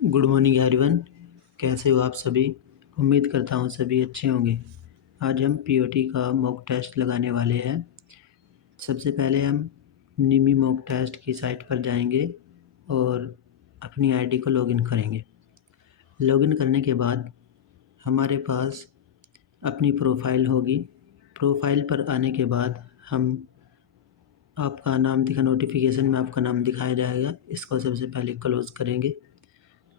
Good morning everyone. कैसे हो आप सभी? उम्मीद करता हूँ सभी अच्छे होंगे। आज हम पीओटी का मॉक टेस्ट लगाने वाले हैं। सबसे पहले हम निमी मॉक टेस्ट की साइट पर जाएंगे और अपनी आईडी को लॉगिन करेंगे। लॉगिन करने के बाद हमारे पास अपनी प्रोफाइल होगी। प्रोफाइल पर आने के बाद हम आपका नाम नोटिफिकेशन में आपका नाम दिखाया जाएगा। इसको सबसे पहले क्लोज़ करेंगे।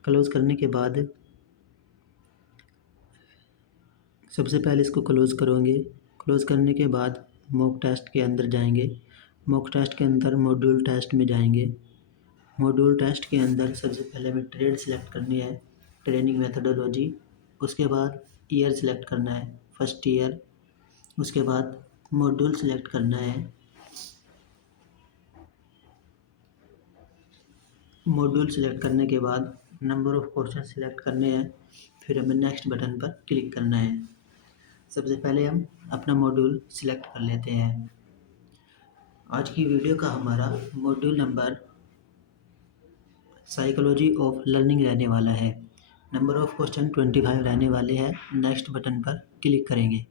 क्लोज़ करने के बाद सबसे पहले इसको क्लोज़ करोगे। क्लोज़ करने के बाद मॉक टेस्ट के अंदर जाएंगे। मॉक टेस्ट के अंदर मॉड्यूल टेस्ट में जाएंगे। मॉड्यूल टेस्ट के अंदर सबसे पहले हमें ट्रेड सिलेक्ट करनी है, ट्रेनिंग मेथडोलॉजी। उसके बाद ईयर सिलेक्ट करना है, फर्स्ट ईयर। उसके बाद मॉड्यूल सिलेक्ट करना है। मॉड्यूल सिलेक्ट करने के बाद नंबर ऑफ़ क्वेश्चन सिलेक्ट करने हैं। फिर हमें नेक्स्ट बटन पर क्लिक करना है। सबसे पहले हम अपना मॉड्यूल सिलेक्ट कर लेते हैं। आज की वीडियो का हमारा module number psychology of learning रहने वाला है। नंबर ऑफ़ क्वेश्चन 25 रहने वाले हैं। नेक्स्ट बटन पर क्लिक करेंगे।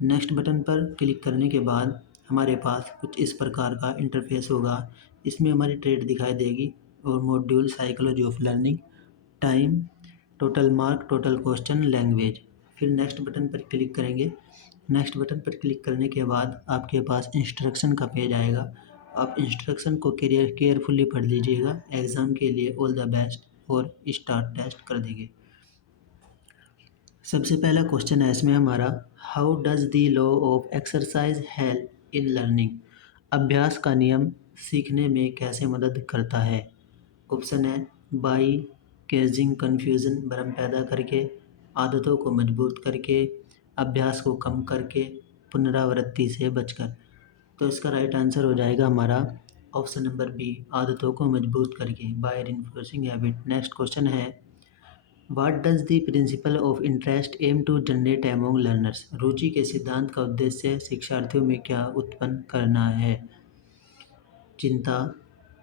नेक्स्ट बटन पर क्लिक करने के बाद हमारे पास कुछ इस प्रकार का इंटरफेस होगा। इसमें हमारी ट्रेड दिखाई देगी और module psychology of learning, time, total mark, total question, language. फिर नेक्स्ट बटन पर क्लिक करेंगे। नेक्स्ट बटन पर क्लिक करने के बाद आपके पास इंस्ट्रक्शन का पेज आएगा। आप इंस्ट्रक्शन को केयरफुली पढ़ लीजिएगा। एग्ज़ाम के लिए ऑल द बेस्ट और स्टार्ट टेस्ट कर देंगे। सबसे पहला क्वेश्चन है इसमें हमारा, how does the law of exercise help in learning? अभ्यास का नियम सीखने में कैसे मदद करता है? ऑप्शन है बाई केजिंग कन्फ्यूज़न, भ्रम पैदा करके, आदतों को मजबूत करके, अभ्यास को कम करके, पुनरावृत्ति से बचकर। तो इसका राइट आंसर हो जाएगा हमारा ऑप्शन नंबर बी, आदतों को मजबूत करके, by reinforcing habit. Next question है, what does the principle of interest aim to generate among learners? रुचि के सिद्धांत का उद्देश्य शिक्षार्थियों में क्या उत्पन्न करना है? चिंता,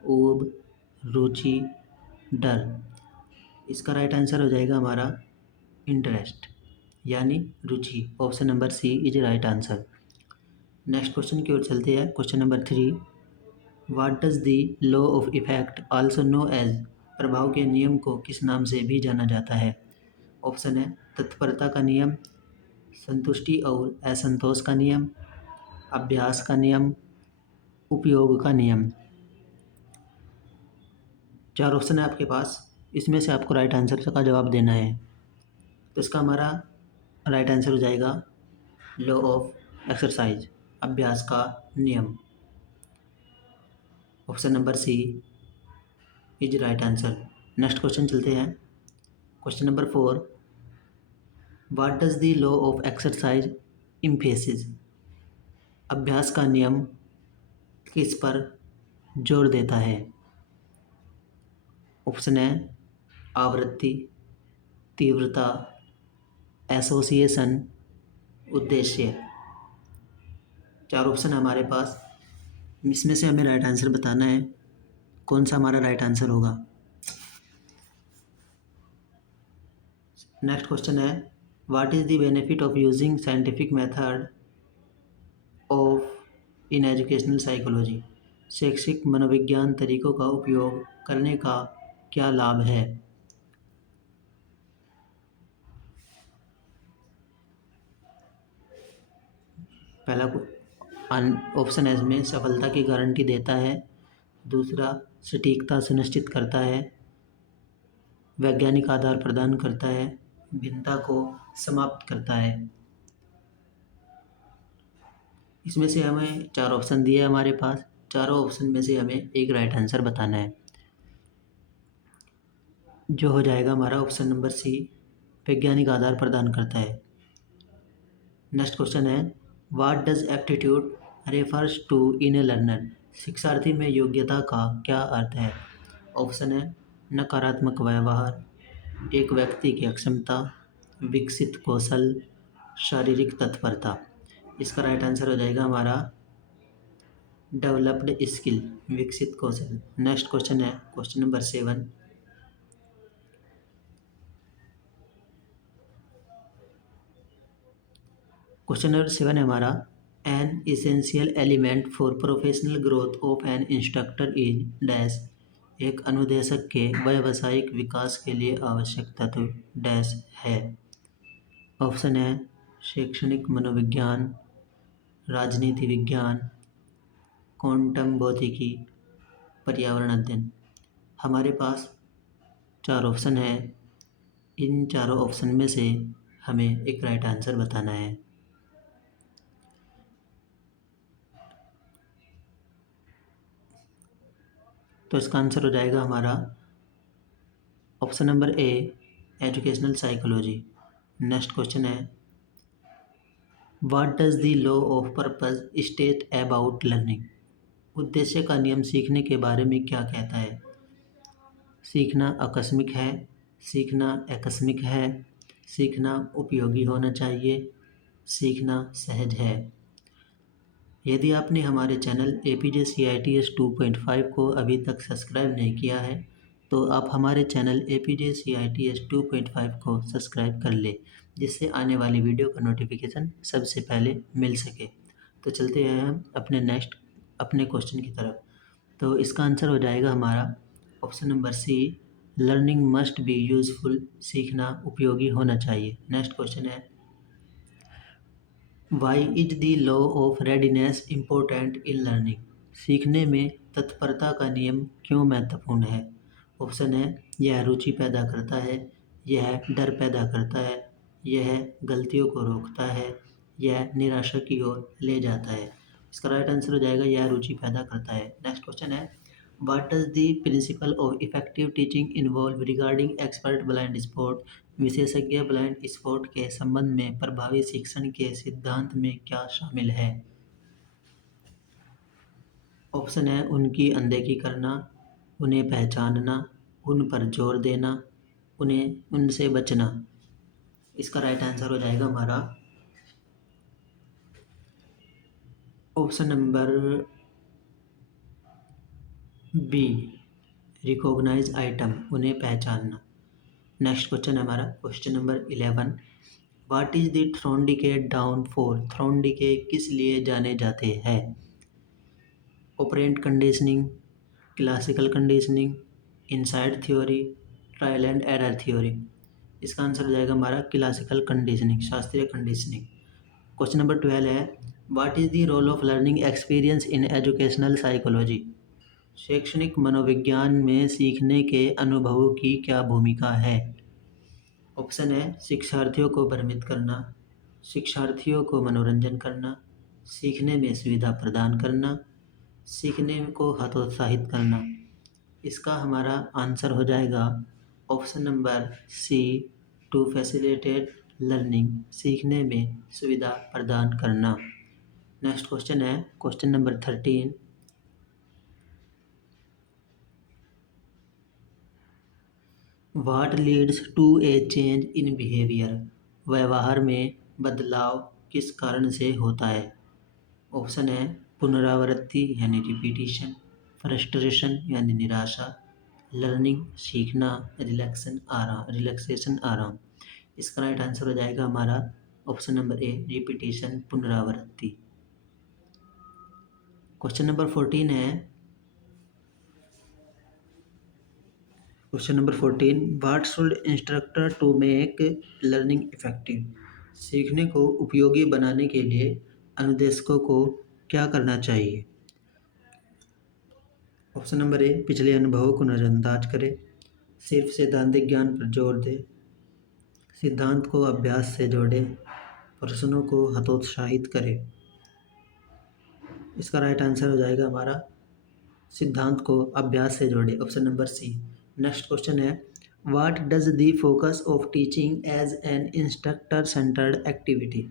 ऊब, रुचि, डर। इसका राइट आंसर हो जाएगा हमारा इंटरेस्ट यानी रुचि। Option number C is right answer. Next question की ओर चलते हैं। Question number 3, what does the law of effect also no as? प्रभाव के नियम को किस नाम से भी जाना जाता है? ऑप्शन है तत्परता का नियम, संतुष्टि और असंतोष का नियम, अभ्यास का नियम, उपयोग का नियम। 4 ऑप्शन है आपके पास। इसमें से आपको राइट आंसर का जवाब देना है। तो इसका हमारा राइट आंसर हो जाएगा लॉ ऑफ एक्सरसाइज, अभ्यास का नियम। Option number C is right answer. Next question चलते हैं। Question number 4, what does the law of exercise emphasis? अभ्यास का नियम किस पर जोर देता है? ऑप्शन है आवृत्ति, तीव्रता, एसोसिएशन, उद्देश्य। 4 ऑप्शन है हमारे पास। इसमें से हमें राइट आंसर बताना है कौन सा हमारा राइट आंसर होगा। नेक्स्ट क्वेश्चन है, what is the benefit of using scientific method of in educational psychology? शैक्षिक मनोविज्ञान तरीकों का उपयोग करने का क्या लाभ है? पहला ऑप्शन है इसमें सफलता की गारंटी देता है। दूसरा सटीकता सुनिश्चित करता है, वैज्ञानिक आधार प्रदान करता है, भिन्नता को समाप्त करता है। इसमें से हमें 4 ऑप्शन दिए हैं हमारे पास। चारों ऑप्शन में से हमें एक राइट आंसर बताना है, जो हो जाएगा हमारा ऑप्शन नंबर सी, वैज्ञानिक आधार प्रदान करता है। नेक्स्ट क्वेश्चन है, what does aptitude refers to in a learner? शिक्षार्थी में योग्यता का क्या अर्थ है? ऑप्शन है नकारात्मक व्यवहार, एक व्यक्ति की अक्षमता, विकसित कौशल, शारीरिक तत्परता। इसका राइट आंसर हो जाएगा हमारा डेवलप्ड स्किल, विकसित कौशल। नेक्स्ट क्वेश्चन है क्वेश्चन नंबर 7, क्वेश्चन नंबर 7 है हमारा, N essential element for professional growth of N instructor is dash. एक अनुदेशक के व्यावसायिक विकास के लिए आवश्यक तत्व डैश है। ऑप्शन है शैक्षणिक मनोविज्ञान, राजनीति विज्ञान, क्वांटम भौतिकी, पर्यावरण अध्ययन। हमारे पास 4 ऑप्शन है। इन चारों ऑप्शन में से हमें एक राइट आंसर बताना है। तो इसका आंसर हो जाएगा हमारा option number A, educational psychology. Next question है, what does the law of purpose state about learning. उद्देश्य का नियम सीखने के बारे में क्या कहता है। सीखना आकस्मिक है, सीखना आकस्मिक है, सीखना उपयोगी होना चाहिए, सीखना सहज है। यदि आपने हमारे चैनल APJCITS 2.5 को अभी तक सब्सक्राइब नहीं किया है तो आप हमारे चैनल APJCITS 2.5 को सब्सक्राइब कर ले, जिससे आने वाली वीडियो का नोटिफिकेशन सबसे पहले मिल सके। तो चलते हैं हम अपने क्वेश्चन की तरफ। तो इसका आंसर हो जाएगा हमारा option number C, learning must be useful. सीखना उपयोगी होना चाहिए। नेक्स्ट क्वेश्चन है, why is the law of readiness important in learning. सीखने में तत्परता का नियम क्यों महत्वपूर्ण है। ऑप्शन है यह रुचि पैदा करता है, यह डर पैदा करता है, यह गलतियों को रोकता है, यह निराशा की ओर ले जाता है। इसका राइट आंसर हो जाएगा यह रुचि पैदा करता है। नेक्स्ट क्वेश्चन है, what does the principle of effective teaching involve regarding expert blind spot. विशेषज्ञ ब्लाइंड स्पॉट के संबंध में प्रभावी शिक्षण के सिद्धांत में क्या शामिल है। ऑप्शन है उनकी अनदेखी करना, उन्हें पहचानना, उन पर जोर देना, उन्हें उनसे बचना। इसका राइट आंसर हो जाएगा हमारा option number B, recognise item, उन्हें पहचानना। नेक्स्ट क्वेश्चन है हमारा question number 11, what is the Thorndike down for. Thorndike किस लिए जाने जाते हैं। Operant conditioning, classical conditioning, insight theory, trial and error theory. इसका आंसर हो जाएगा हमारा क्लासिकल कंडीशनिंग, शास्त्रीय कंडीशनिंग। क्वेश्चन नंबर 12 है, what is the role of learning experience in educational psychology. शैक्षणिक मनोविज्ञान में सीखने के अनुभवों की क्या भूमिका है। ऑप्शन है शिक्षार्थियों को भ्रमित करना, शिक्षार्थियों को मनोरंजन करना, सीखने में सुविधा प्रदान करना, सीखने को हतोत्साहित करना। इसका हमारा आंसर हो जाएगा option number C, to facilitate learning, सीखने में सुविधा प्रदान करना। नेक्स्ट क्वेश्चन है question number 13, what leads to a change in behaviour. व्यवहार में बदलाव किस कारण से होता है। ऑप्शन है पुनरावृत्ति यानी रिपीटिशन, फ्रस्ट्रेशन यानी निराशा, लर्निंग सीखना, रिलैक्सेशन आराम। इसका राइट आंसर हो जाएगा हमारा ऑप्शन नंबर ए, रिपीटिशन, पुनरावृत्ति। क्वेश्चन नंबर 14 है, question number 14, what should instructor to make learning effective. सीखने को उपयोगी बनाने के लिए अनुदेशकों को क्या करना चाहिए। ऑप्शन नंबर ए, पिछले अनुभवों को नज़रअंदाज करें, सिर्फ सैद्धांतिक ज्ञान पर जोर दें, सिद्धांत को अभ्यास से जोड़ें, प्रश्नों को हतोत्साहित करें। इसका राइट आंसर हो जाएगा हमारा सिद्धांत को अभ्यास से जोड़ें, option number C. Next question है, what does the focus of teaching as an instructor centred activity.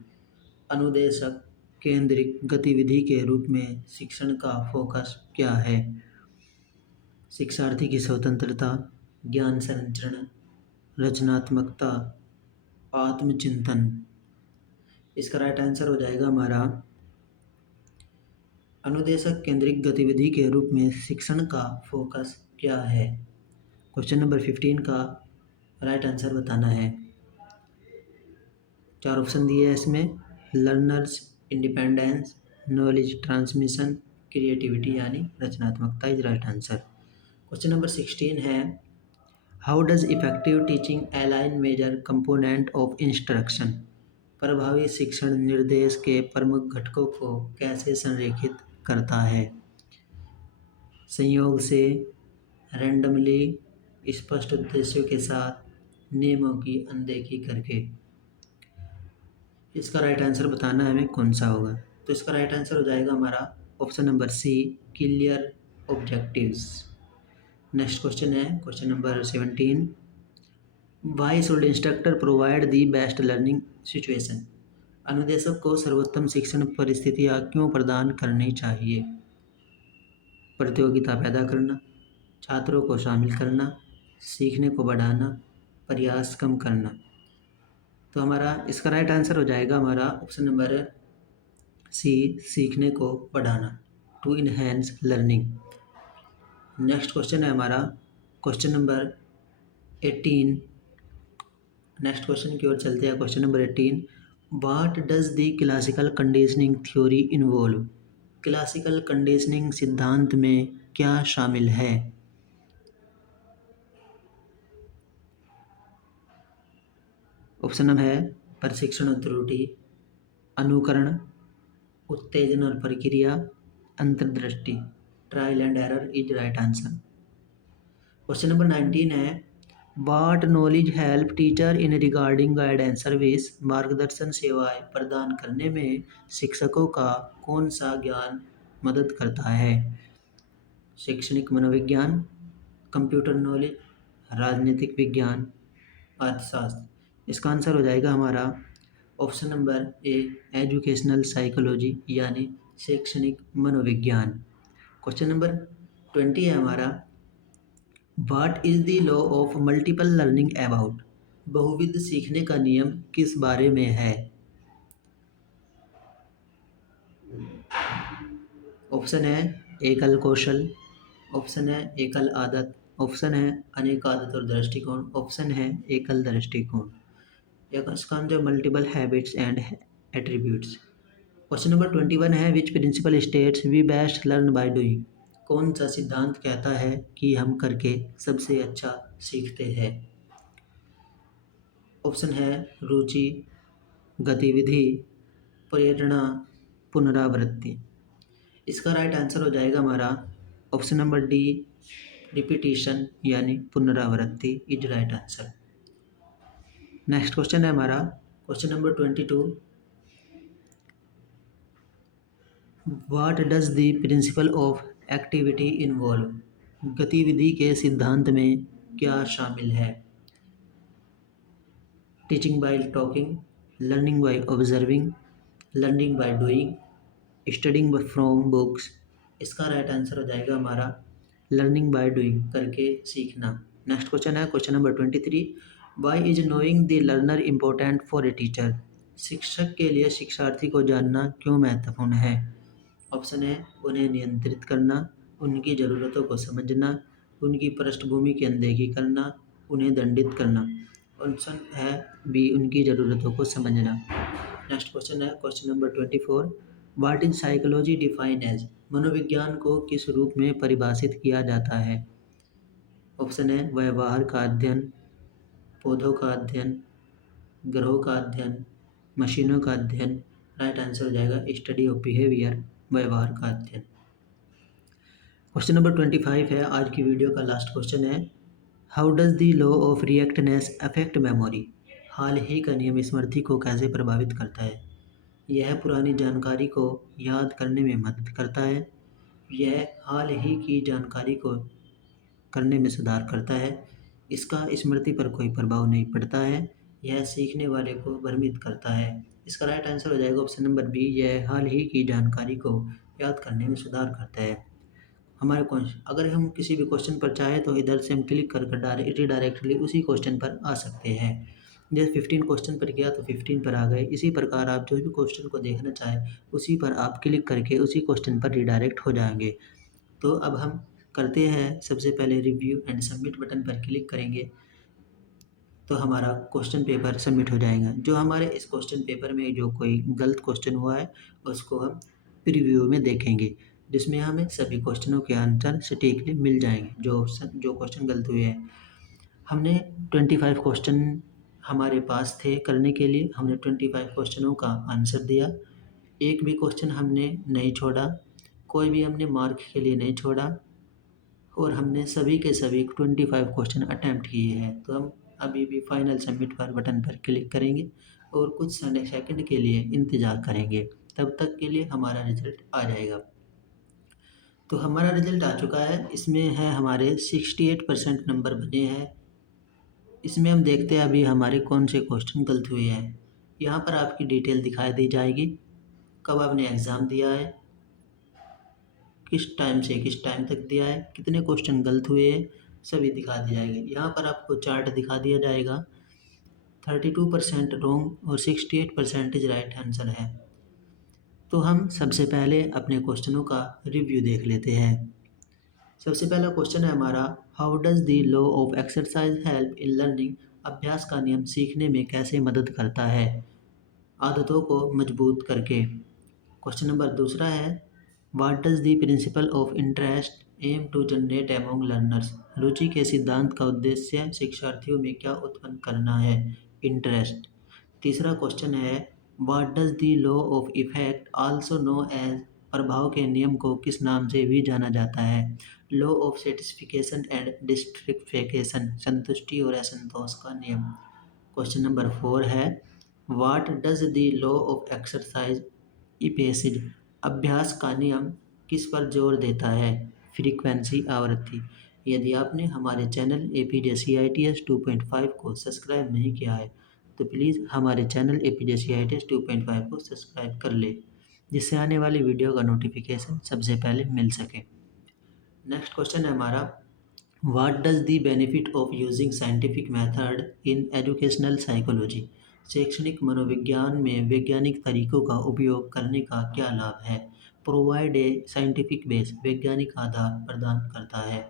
अनुदेशक केंद्रित गतिविधि के रूप में शिक्षण का फोकस क्या है। शिक्षार्थी की स्वतंत्रता, ज्ञान संचरण, रचनात्मकता, आत्मचिंतन। इसका राइट आंसर हो जाएगा हमारा अनुदेशक केंद्रित गतिविधि के रूप में शिक्षण का फोकस क्या है। क्वेश्चन नंबर 15 का राइट आंसर बताना है। 4 ऑप्शन दिए हैं इसमें, learners independence, knowledge transmission, creativity यानी रचनात्मकता is right answer. Question number 16 है, how does effective teaching align major component of instruction? प्रभावी शिक्षण निर्देश के प्रमुख घटकों को कैसे संरेखित करता है? संयोग से, रैंडमली, स्पष्ट उद्देश्यों के साथ, नियमों की अनदेखी करके। इसका राइट आंसर बताना है हमें कौन सा होगा। तो इसका राइट आंसर हो जाएगा हमारा option number C, clear objectives. Next question है question number 17, why should instructor provide the best learning situation? अनुदेशक को सर्वोत्तम शिक्षण परिस्थितियाँ क्यों प्रदान करनी चाहिए? प्रतियोगिता पैदा करना, छात्रों को शामिल करना, सीखने को बढ़ाना, प्रयास कम करना। तो हमारा इसका राइट आंसर हो जाएगा हमारा ऑप्शन नंबर सी, सीखने को बढ़ाना, to enhance learning. Next question है हमारा क्वेश्चन नंबर 18। नेक्स्ट क्वेश्चन की ओर चलते हैं। Question number 18, what does the classical conditioning theory involve? Classical conditioning सिद्धांत में क्या शामिल है? ऑप्शन है प्रशिक्षण और त्रुटि, अनुकरण, उत्तेजना और प्रक्रिया, अंतर्दृष्टि। Trial and error is right answer. Question number 19 है, what knowledge help teacher in regarding guidance service? मार्गदर्शन सेवाएं प्रदान करने में शिक्षकों का कौन सा ज्ञान मदद करता है? शैक्षणिक मनोविज्ञान, कंप्यूटर नॉलेज, राजनीतिक विज्ञान, अर्थशास्त्र। इसका आंसर हो जाएगा हमारा option number A, educational psychology यानी शैक्षणिक मनोविज्ञान। क्वेश्चन नंबर 20 है हमारा, what is the law of multiple learning about? बहुविध सीखने का नियम किस बारे में है? ऑप्शन है एकल कौशल, ऑप्शन है एकल आदत, ऑप्शन है अनेक आदत और दृष्टिकोण, ऑप्शन है एकल दृष्टिकोण। इसका answer multiple habits and attributes. Question number 21 है, which principle states we best learn by doing? कौन सा सिद्धांत कहता है कि हम करके सबसे अच्छा सीखते हैं? ऑप्शन है रुचि, गतिविधि, प्रेरणा, पुनरावृत्ति। इसका राइट आंसर हो जाएगा हमारा ऑप्शन नंबर डी, रिपीटिशन यानी पुनरावृत्ति is right answer. Next question है हमारा question number 22, what does the principle of activity involve? गतिविधि के सिद्धांत में क्या शामिल है? Teaching by talking, learning by observing, learning by doing, studying from books. इसका राइट आंसर हो जाएगा हमारा लर्निंग बाय डूइंग, करके सीखना। नेक्स्ट क्वेश्चन है question number 23, why is knowing the learner important for a teacher? शिक्षक के लिए शिक्षार्थी को जानना क्यों महत्वपूर्ण है? ऑप्शन है उन्हें नियंत्रित करना, उनकी ज़रूरतों को समझना, उनकी पृष्ठभूमि की अनदेखी करना, उन्हें दंडित करना। ऑप्शन है बी, उनकी ज़रूरतों को समझना। नेक्स्ट क्वेश्चन है question number 24, what is psychology define as? मनोविज्ञान को किस रूप में परिभाषित किया जाता है? ऑप्शन है व्यवहार का अध्ययन, पौधों का अध्ययन, ग्रहों का अध्ययन, मशीनों का अध्ययन। राइट आंसर हो जाएगा स्टडी ऑफ बिहेवियर, व्यवहार का अध्ययन। क्वेश्चन नंबर 25 है आज की वीडियो का लास्ट क्वेश्चन है, how does the law of recentness affect memory? हाल ही का नियम स्मृति को कैसे प्रभावित करता है? यह पुरानी जानकारी को याद करने में मदद करता है, यह हाल ही की जानकारी को करने में सुधार करता है, इसका स्मृति पर कोई प्रभाव नहीं पड़ता है, यह सीखने वाले को भ्रमित करता है। इसका राइट आंसर हो जाएगा ऑप्शन नंबर बी, यह हाल ही की जानकारी को याद करने में सुधार करता है। हमारे क्वेश्चन, अगर हम किसी भी क्वेश्चन पर चाहें तो इधर से हम क्लिक कर डायरेक्टली उसी क्वेश्चन पर आ सकते हैं। जैसे 15 क्वेश्चन पर गया तो 15 पर आ गए। इसी प्रकार आप जो भी क्वेश्चन को देखना चाहें उसी पर आप क्लिक करके उसी क्वेश्चन पर रिडायरेक्ट हो जाएंगे। तो अब हम करते हैं, सबसे पहले रिव्यू एंड सबमिट बटन पर क्लिक करेंगे। तो हमारा क्वेश्चन पेपर सबमिट हो जाएगा। जो हमारे इस क्वेश्चन पेपर में जो कोई गलत क्वेश्चन हुआ है उसको हम प्रीव्यू में देखेंगे, जिसमें हमें सभी क्वेश्चनों के आंसर सटीकली मिल जाएंगे। जो क्वेश्चन गलत हुए हैं, हमने 25 क्वेश्चन हमारे पास थे करने के लिए, हमने 25 क्वेश्चनों का आंसर दिया। एक भी क्वेश्चन हमने नहीं छोड़ा, कोई भी हमने मार्क के लिए नहीं छोड़ा, और हमने सभी के सभी 25 क्वेश्चन अटैम्प्ट किए हैं। तो हम अभी भी फाइनल सबमिट पर बटन पर क्लिक करेंगे और कुछ सेकंड के लिए इंतज़ार करेंगे। तब तक के लिए हमारा रिजल्ट आ जाएगा। तो हमारा रिजल्ट आ चुका है। इसमें है हमारे 68% नंबर बने हैं। इसमें हम देखते हैं अभी हमारे कौन से क्वेश्चन गलत हुए हैं। यहाँ पर आपकी डिटेल दिखाई दी जाएगी, कब आपने एग्ज़ाम दिया है, किस टाइम से किस टाइम तक दिया है, कितने क्वेश्चन गलत हुए हैं, सभी दिखा दी जाएगी। यहाँ पर आपको चार्ट दिखा दिया जाएगा। 32% रॉन्ग और 68% राइट आंसर है। तो हम सबसे पहले अपने क्वेश्चनों का रिव्यू देख लेते हैं। सबसे पहला क्वेश्चन है हमारा, how does the law of exercise help in learning. अभ्यास का नियम सीखने में कैसे मदद करता है, आदतों को मजबूत करके। क्वेश्चन नंबर दूसरा है, what does the principle of interest aim to generate among learners. रुचि के सिद्धांत का उद्देश्य शिक्षार्थियों में क्या उत्पन्न करना है, इंटरेस्ट। तीसरा क्वेश्चन है, what does the law of effect also no as. प्रभाव के नियम को किस नाम से भी जाना जाता है, law of satisfaction and dissatisfaction. संतुष्टि और असंतोष का नियम। क्वेश्चन नंबर 4 है, what does the law of exercise emphasise. अभ्यास का नियम किस पर जोर देता है, फ्रीक्वेंसी, आवृत्ति। यदि आपने हमारे चैनल एपीजे CITS 2.5 को सब्सक्राइब नहीं किया है तो प्लीज़ हमारे चैनल एपीजे CITS 2.5 को सब्सक्राइब कर ले, जिससे आने वाली वीडियो का नोटिफिकेशन सबसे पहले मिल सके। नेक्स्ट क्वेश्चन है हमारा, what does the benefit of using scientific method in educational psychology. शैक्षणिक मनोविज्ञान में वैज्ञानिक तरीकों का उपयोग करने का क्या लाभ है, प्रोवाइड ए साइंटिफिक बेस। वैज्ञानिक आधार प्रदान करता है।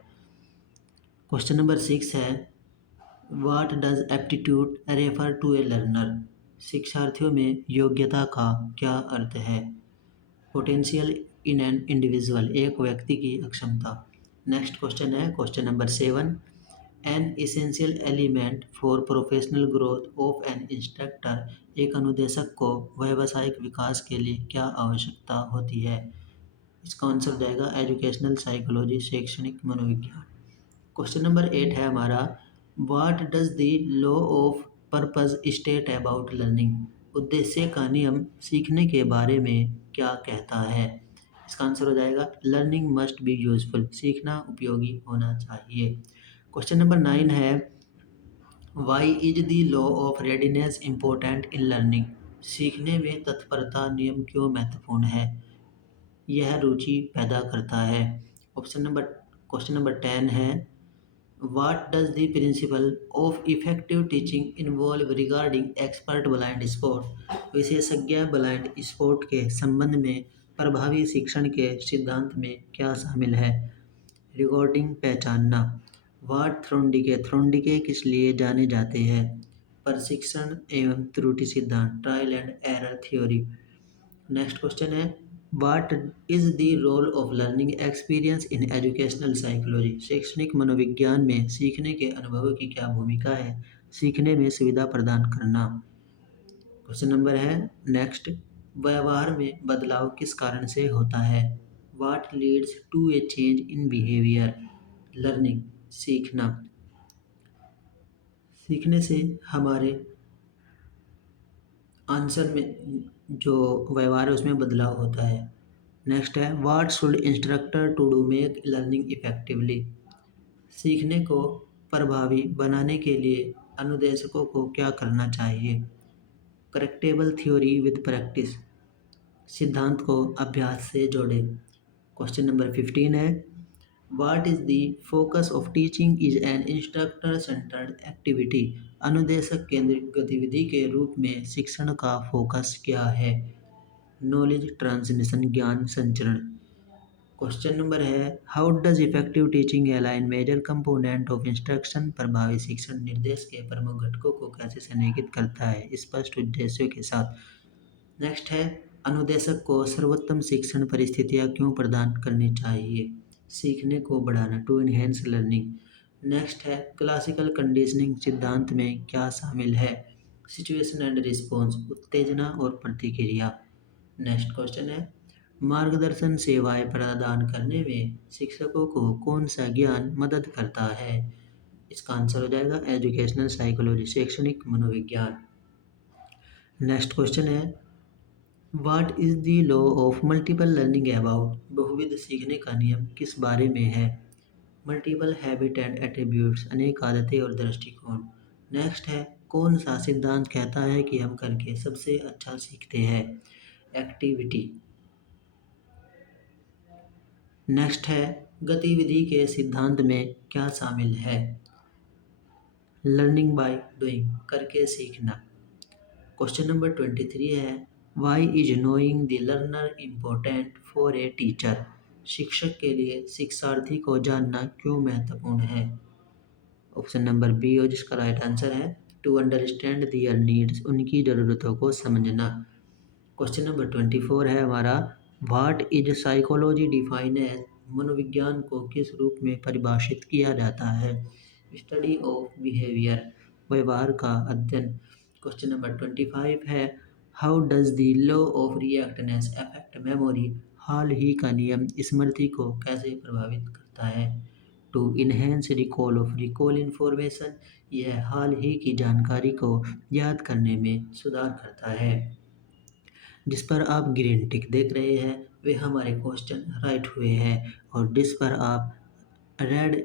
क्वेश्चन नंबर 6 है, what does aptitude refer to a learner. शिक्षार्थियों में योग्यता का क्या अर्थ है, पोटेंशियल इन एन इंडिविजुअल। एक व्यक्ति की अक्षमता। नेक्स्ट क्वेश्चन है question number 7, N essential element for professional growth of N instructor. एक अनुदेशक को व्यावसायिक विकास के लिए क्या आवश्यकता होती है। इसका आंसर जाएगा एजुकेशनल साइकोलॉजी, शैक्षणिक मनोविज्ञान। क्वेश्चन नंबर 8 है हमारा, what does the law of purpose state about learning. उद्देश्य का नियम सीखने के बारे में क्या कहता है। इसका आंसर हो जाएगा लर्निंग मस्ट बी यूजफुल। सीखना उपयोगी होना चाहिए। क्वेश्चन नंबर 9 है, why is the law of readiness important in learning. सीखने में तत्परता नियम क्यों महत्वपूर्ण है, यह रुचि पैदा करता है। क्वेश्चन नंबर 10 है, what does the principle of effective teaching involve regarding expert blind spot. विशेषज्ञ ब्लाइंड स्पॉट के संबंध में प्रभावी शिक्षण के सिद्धांत में क्या शामिल है, रिकॉर्डिंग, पहचानना। वार्ड थ्रोंडिके किस लिए जाने जाते हैं, प्रशिक्षण एवं त्रुटि सिद्धांत, trial and error theory. Next question है, what is the role of learning experience in educational psychology. शैक्षणिक मनोविज्ञान में सीखने के अनुभव की क्या भूमिका है, सीखने में सुविधा प्रदान करना। क्वेश्चन नंबर है नेक्स्ट, व्यवहार में बदलाव किस कारण से होता है, what leads to a change in behaviour. Learning, सीखना, सीखने से हमारे आंसर में जो व्यवहार है उसमें बदलाव होता है। नेक्स्ट है, what should instructor to do make learning effectively. सीखने को प्रभावी बनाने के लिए अनुदेशकों को क्या करना चाहिए, करेक्टेबल थ्योरी विद प्रैक्टिस। सिद्धांत को अभ्यास से जोड़े। क्वेश्चन नंबर 15 है, what is the focus of teaching is an instructor centred activity. अनुदेशक केंद्रित गतिविधि के रूप में शिक्षण का फोकस क्या है, नॉलेज ट्रांसमिशन, ज्ञान संचरण। क्वेश्चन नंबर है, how does effective teaching align major component of instruction. प्रभावी शिक्षण निर्देश के प्रमुख घटकों को कैसे संरेखित करता है स्पष्ट उद्देश्यों के साथ। नेक्स्ट है, अनुदेशक को सर्वोत्तम शिक्षण परिस्थितियाँ क्यों प्रदान करनी चाहिए। सीखने को बढ़ाना, टू इनहेंस लर्निंग। नेक्स्ट है, क्लासिकल कंडीशनिंग सिद्धांत में क्या शामिल है। सिचुएशन एंड रिस्पॉन्स, उत्तेजना और प्रतिक्रिया। नेक्स्ट क्वेश्चन है, मार्गदर्शन सेवाएं प्रदान करने में शिक्षकों को कौन सा ज्ञान मदद करता है। इसका आंसर हो जाएगा एजुकेशनल साइकोलॉजी, शैक्षणिक मनोविज्ञान। नेक्स्ट क्वेश्चन है, what is the law of multiple learning about. बहुविध सीखने का नियम किस बारे में है। मल्टीपल हैबिट एंड एट्रीब्यूट्स, अनेक आदतें और दृष्टिकोण। नेक्स्ट है, कौन सा सिद्धांत कहता है कि हम करके सबसे अच्छा सीखते हैं। एक्टिविटी। नेक्स्ट है, गतिविधि के सिद्धांत में क्या शामिल है। लर्निंग बाय डूइंग, करके सीखना। क्वेश्चन नंबर 23 है, why is knowing the learner important for a teacher. शिक्षक के लिए शिक्षार्थी को जानना क्यों महत्वपूर्ण है। ऑप्शन नंबर बी और जिसका राइट आंसर है टू अंडरस्टैंड दियर नीड्स, उनकी ज़रूरतों को समझना। क्वेश्चन नंबर 24 है हमारा, what is psychology define as. मनोविज्ञान को किस रूप में परिभाषित किया जाता है। स्टडी ऑफ बिहेवियर, व्यवहार का अध्ययन। क्वेश्चन नंबर 25 है, how does the law of recentness affect memory. हाल ही का नियम स्मृति को कैसे प्रभावित करता है। To enhance recall of recall information, यह हाल ही की जानकारी को याद करने में सुधार करता है। जिस पर आप ग्रीन टिक देख रहे हैं वे हमारे क्वेश्चन राइट हुए हैं, और जिस पर आप रेड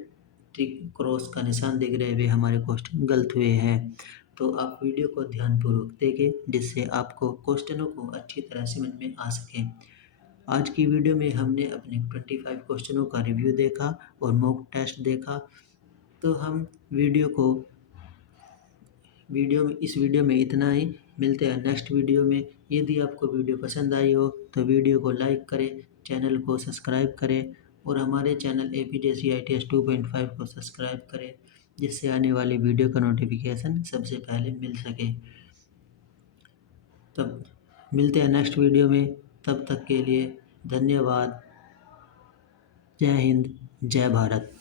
टिक क्रॉस का निशान देख रहे हैं वे हमारे क्वेश्चन गलत हुए हैं। तो आप वीडियो को ध्यानपूर्वक देखें जिससे आपको क्वेश्चनों को अच्छी तरह समझ में आ सके। आज की वीडियो में हमने अपने 25 क्वेश्चनों का रिव्यू देखा और मॉक टेस्ट देखा। तो हम इस वीडियो में इतना ही। मिलते हैं नेक्स्ट वीडियो में। यदि आपको वीडियो पसंद आई हो तो वीडियो को लाइक करें, चैनल को सब्सक्राइब करें और हमारे चैनल APJCITS 2.5 को सब्सक्राइब करें जिससे आने वाली वीडियो का नोटिफिकेशन सबसे पहले मिल सके। तब मिलते हैं नेक्स्ट वीडियो में, तब तक के लिए धन्यवाद। जय हिंद, जय भारत।